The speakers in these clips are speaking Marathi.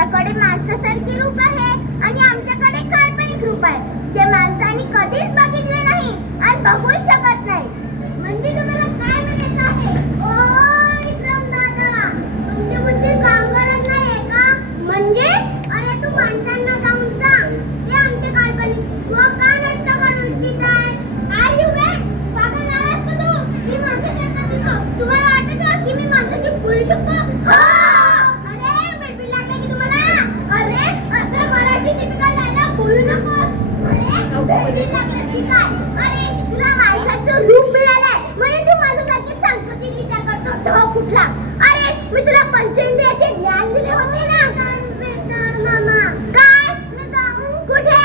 तुमच्याकडे माणसासारखी रूप आहे आणि आमच्याकडे काल्पनिक रूप आहे जे माणसाने कधीच बघितले नाही आणि बघू शकत नाही. म्हणजे तुम्हाला काय म्हणायचं आहे? ओ विक्रम दादा, तुमची बुद्धी काम करत नाहीये का? म्हणजे अरे तू माणसांना जाऊन सांग ते आमचे काल्पनिक व का नष्ट करू इच्छित आहे. Are you man? पागल झालास का तू? मी माणसासारखा दिसतो. तुम्हाला वाटतं का की मी माणसाची बोलू शकतो? अरे बेडबीड लागले की तुम्हाला? अरे असं मराठी टिपिकल डायलॉग बोलू नकोस. अरे बेडबीड लागले की काय? अरे तुला माणसाचं रूप मिळालंय म्हणून तू माझ्यासारखी संकुचित विचार करतो. ढ कुठला? अरे मी तुला पंचेंद्रियाचे ज्ञान दिले होते ना मामा. काय? कुठे?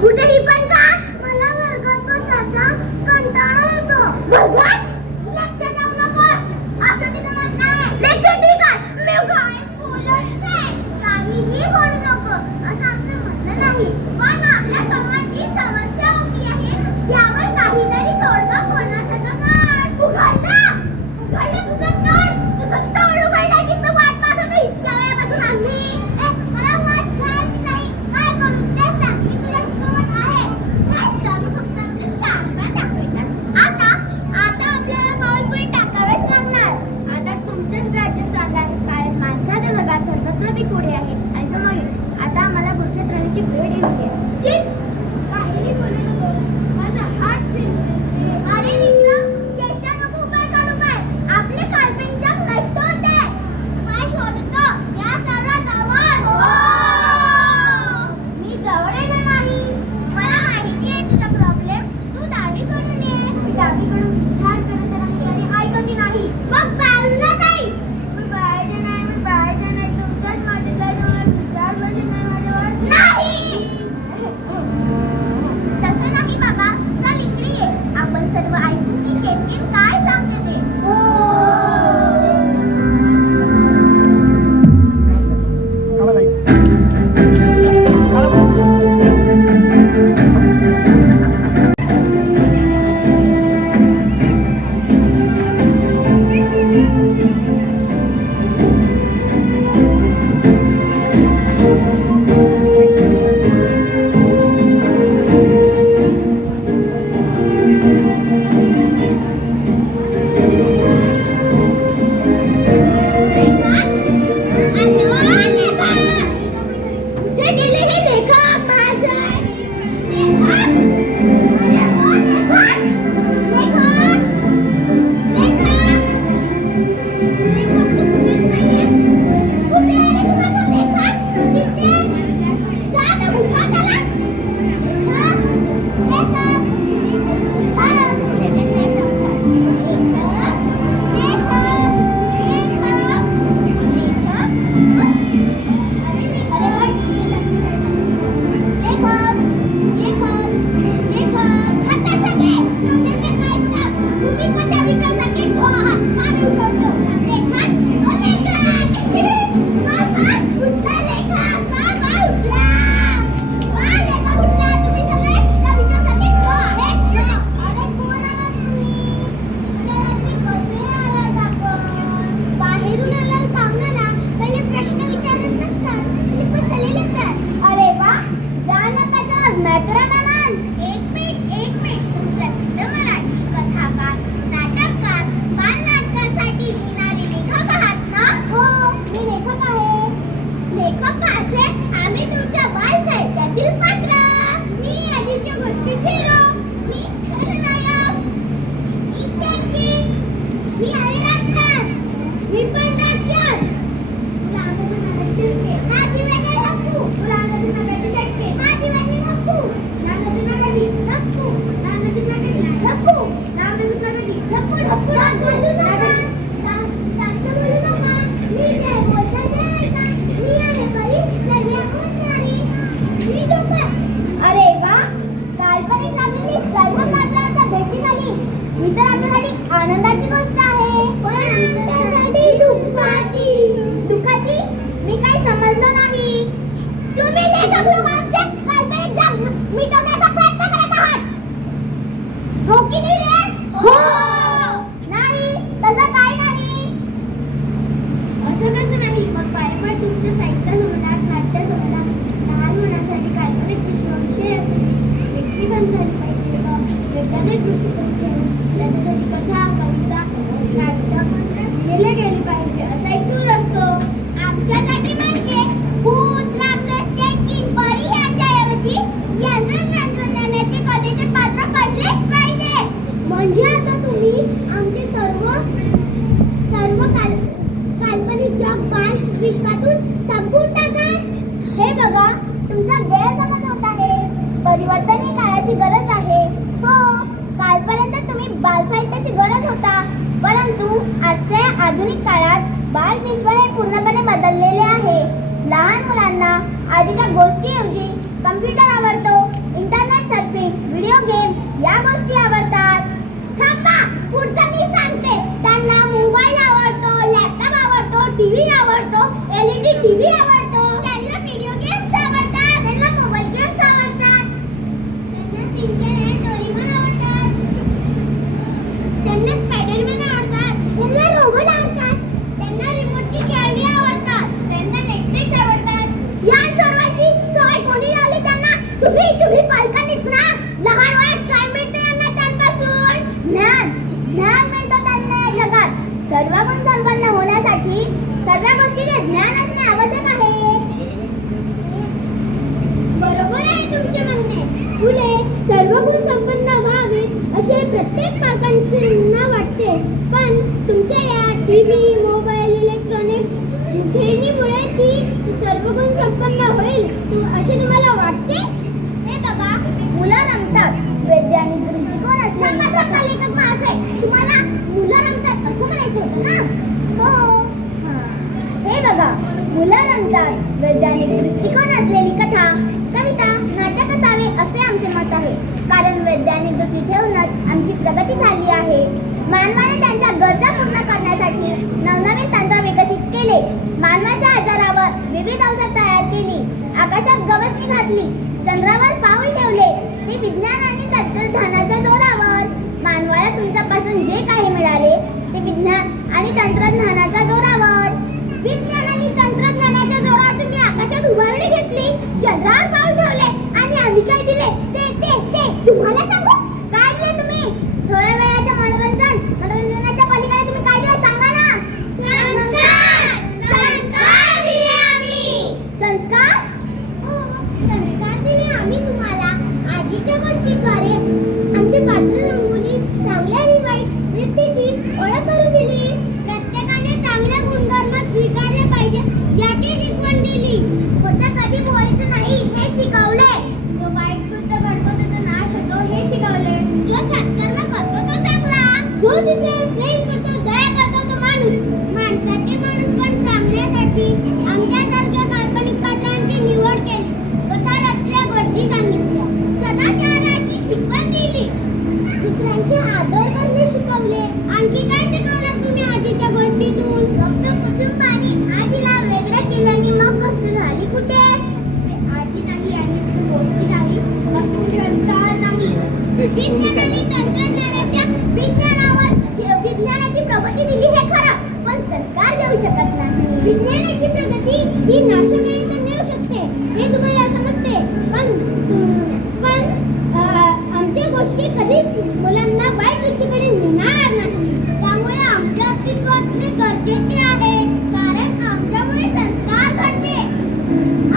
कुठेही पण का? मला वर्गात बसायचा कंटाळा येतो. वर्गात? लेक्चर जाऊ नकोस असं तिथं म्हणत नाही. लेक्चर ठीक आहे, मी काय बोलत नाही. काहीही बोलू नको असं आपलं म्हणणं नाही. पण आपल्या समोर जी समस्या उभी आहे त्यावर काहीतरी तोडगा बोलण्यासारखं काढ. उघडलं तुझं तोंड उघडल्याची मी वाट पाहत होतो इतक्या वेळापासून आम्ही. मला वाट कळायची नाही. काय करू ते सांग. मी तुझ्या सोबत आहे. हे सर्व फक्त आपल्या शाळेत दाखवायचं. आता आपल्याला पाऊलपुढे टाकावेच लागणार. आता तुमचेच राज्य चाललं आहे कारण माणसाच्या जगात सर्वत्र ती पुढे आहे आणि तो मागे. आता आम्हाला भूकेत राहण्याची वेळ येते. चित काहीही बोलू नको. माझा हात फिरते. अरे विक्रम, चेष्टा नको, उपाय काढू काय. आपले काल्पनिक जग नष्ट होते. काय शोधतो या सर्व जवळ? मी जवळ येणार नाही. मला माहिती आहे तुझा प्रॉब्लेम. तू डावीकडून ये. मी डावीकडून विचार करत राहिली आणि ऐकत नाही. मग बाहेरून नाही. मी बाहेर नाही. तुमच्याच माझ्या विचार बसत नाही माझ्यावर. नाही तसं नाही बाबा. चल इकडे ये. आपण सर्व ऐकू की केटकीन काय सांगते ते. आनंदाची गोष्ट आहे. दुःखाची मी काही समजलो नाही. तुम्ही लेखक लोकांचे काल्पनिक जग मिटवण्याचा प्रयत्न करत आहात. हो की नाही रे? हो. नाही, तसं काही नाही. असं कसं नाही? मग पारंपरिक आधुनिक काळात बालविश्व हे पूर्णपणे बदललेले आहे. लहान मुलांना आधीच्या गोष्टीऐवजी कम्प्युटर आवडतो, इंटरनेट सर्फिंग, व्हिडिओ गेम्स या गोष्टी आवडतात. थांबा, पुढचं मी सांगते. त्यांना मोबाईल आवडतो, लॅपटॉप आवडतो, टीव्ही आवडतो, LED टीव्ही आवडतो. त्यांना व्हिडिओ गेम्स आवडतात, त्यांना मोबाईल गेम्स आवडतात, त्यांना सिंचन आणि डोरेमॉन आवडतात, त्यांना स्पायडरमॅन आवडतात, त्यांना रोबोट आवडतात, त्यांना रिमोटची खेळणी आवडतात, त्यांना नेटफ्लिक्स आवडतात. या सर्वांची सवय कोणी लावली त्यांना? तुम्ही पालकांनीच ना. लहान वयात काय मिळते यांना त्यांपासून? ज्ञान मिळतं त्यांना या जगात. सर्व गुण संपन्न होण्यासाठी सर्व गोष्टीचे ज्ञान असणे आवश्यक आहे. बरोबर आहे तुमचे म्हणणे. फुले सर्व गुण संपन्न व्हावेत असे प्रत्येक पालकांना वाटते. पण तुमच्या या टीव्ही, मोबाईल, इलेक्ट्रॉनिक्स खेळणीमुळे ती सर्व गुण संपन्न होईल असे तुम्हाला वाटते? हे बघा, मुलं रमतात. वैज्ञानिक दृष्टिकोन असलेला लेखक महाशय, तुम्हाला मुलं रमतात असं म्हणायचं होतं ना? हो. हे बघा, मुलं रमतात. वैज्ञानिक दृष्टिकोन असलेली कथा, कविता, नाटक असावे असे आमचे मत आहे. कारण वैज्ञानिक दृष्टी ठेवूनच आमची प्रगती झाली आहे. मानवाने त्यांच्या गरजा पूर्ण करण्यासाठी नवनवीन तंत्र विकसित केले. मानवाच्या आजारावर विविध औषध तयार केली. आकाशात गवसणी घातली, चंद्रावर पाऊल ठेवले. ते विज्ञान आणि तंत्रज्ञानाच्या जोरावर. मानवाला तुमच्यापासून जे काही मिळाले ते विज्ञान आणि तंत्रज्ञानाच्या जोरावर. विज्ञान आणि तंत्रज्ञानाच्या जोरावर तुम्ही आकाशात उभारणी घेतली, चंद्रावर पाऊल ठेवले आणि आम्ही काय दिले ते तुम्हाला सांगू? काय दिले तुम्ही? थोड्या वेळाच्या मनोरंजनाच्या पलीकडे तुम्ही काय दिले सांगा ना? संस्कार दिले आम्ही. संस्कार? हो, संस्कार दिले आम्ही तुम्हाला. आजीच्या गोष्टीद्वारे आमचे पात्र रंगवून चांगल्या आणि वाईट वृत्तीची ओळख करून दिली. प्रत्येकाने चांगले गुणधर्म स्वीकारले पाहिजे याची शिकवण दिली. खोटं कधी बोलायचं नाही हे शिकवले. जो वाईट कृत्य घडतो त्याचा नाश होतो हे शिकवले. जो सत्कर्म करतो तो चांगला. जो दुसऱ्यावर प्रेम करतो, दया करतो तो माणूस. माणसाचे माणूस पण चांगल्यासाठी आमच्यासारख्या काल्पनिक पात्रांची निवड केली. कथा रचल्या, गोष्टी सांगितल्या, सदाचाराची शिकवण दिली. दुसऱ्यांचे आदर करणे शिकवले. आणखी काय शिकवणार तुम्ही आजीच्या गोष्टीतून? फक्त कुटुंबाने आजीला वेगळं केल्याने मग गोष्ट झाली कुठे? आजी नाही आणि गोष्टी नाही, मग संस्कार नाही. विज्ञान आणि तंत्रज्ञानाच्या विज्ञानाची प्रगती दिली हे खरं, पण संस्कार देऊ शकत नाही. विज्ञानाची प्रगती ही नाशाकडे तर नेऊ शकते हे तुम्हाला समजते, पण आमच्या गोष्टी कधीच मुलांना वाईट वृत्तीकडे नेणार नाही. त्यामुळे आमच्या अस्तित्व असणे गरजेचे आहे. कारण आमच्यामुळे संस्कार घडते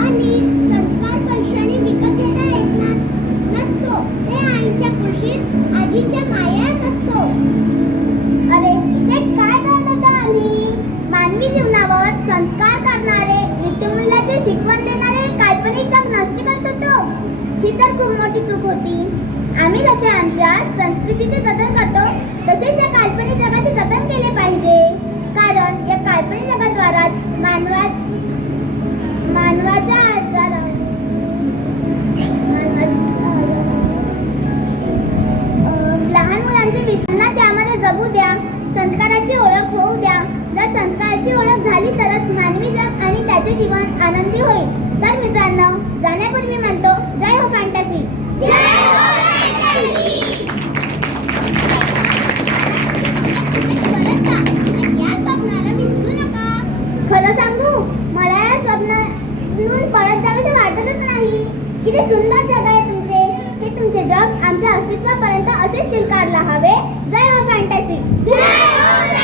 आणि संस्कार पैशाने विकत घेता येत नसतो. ते आईच्या कुशीत, आजीच्या मायात असतो. अरे ते काय करत होतो आम्ही? मानवी जीवनावर संस्कार करणारे, नित्यमूल्याचे शिकवण देणारे काल्पनिक जग नष्ट करत होतो. ही तर खूप मोठी चूक होती. आम्ही जसे आमच्या संस्कृतीचे जतन करतो तसेच या काल्पनिक जगाचे जतन केले पाहिजे. कारण या काल्पनिक जगाद्वाराच मानवाच्या लहान मुलांचे विषयांना त्यामध्ये जगू द्या. संस्काराची ओळख होऊ द्या. जर संस्काराची ओळख झाली तरच मानवी जग आणि त्याचे जीवन आनंदी होईल. तर मित्रांनो, जाण्यापूर्वी म्हणतो, जय हो फॅन्टसी. जय हो फॅन्टसी. या स्वप्नाला विसरू नका. खरं सांगू, मला या स्वप्नातून परत जावेसे वाटतच नाही. किती सुंदर जग आहे तुमचे. हे तुमचे जग आमच्या अस्तित्वापर्यंत असेच चिरकारायला हवे. जय हो फॅन्टसी. जय हो.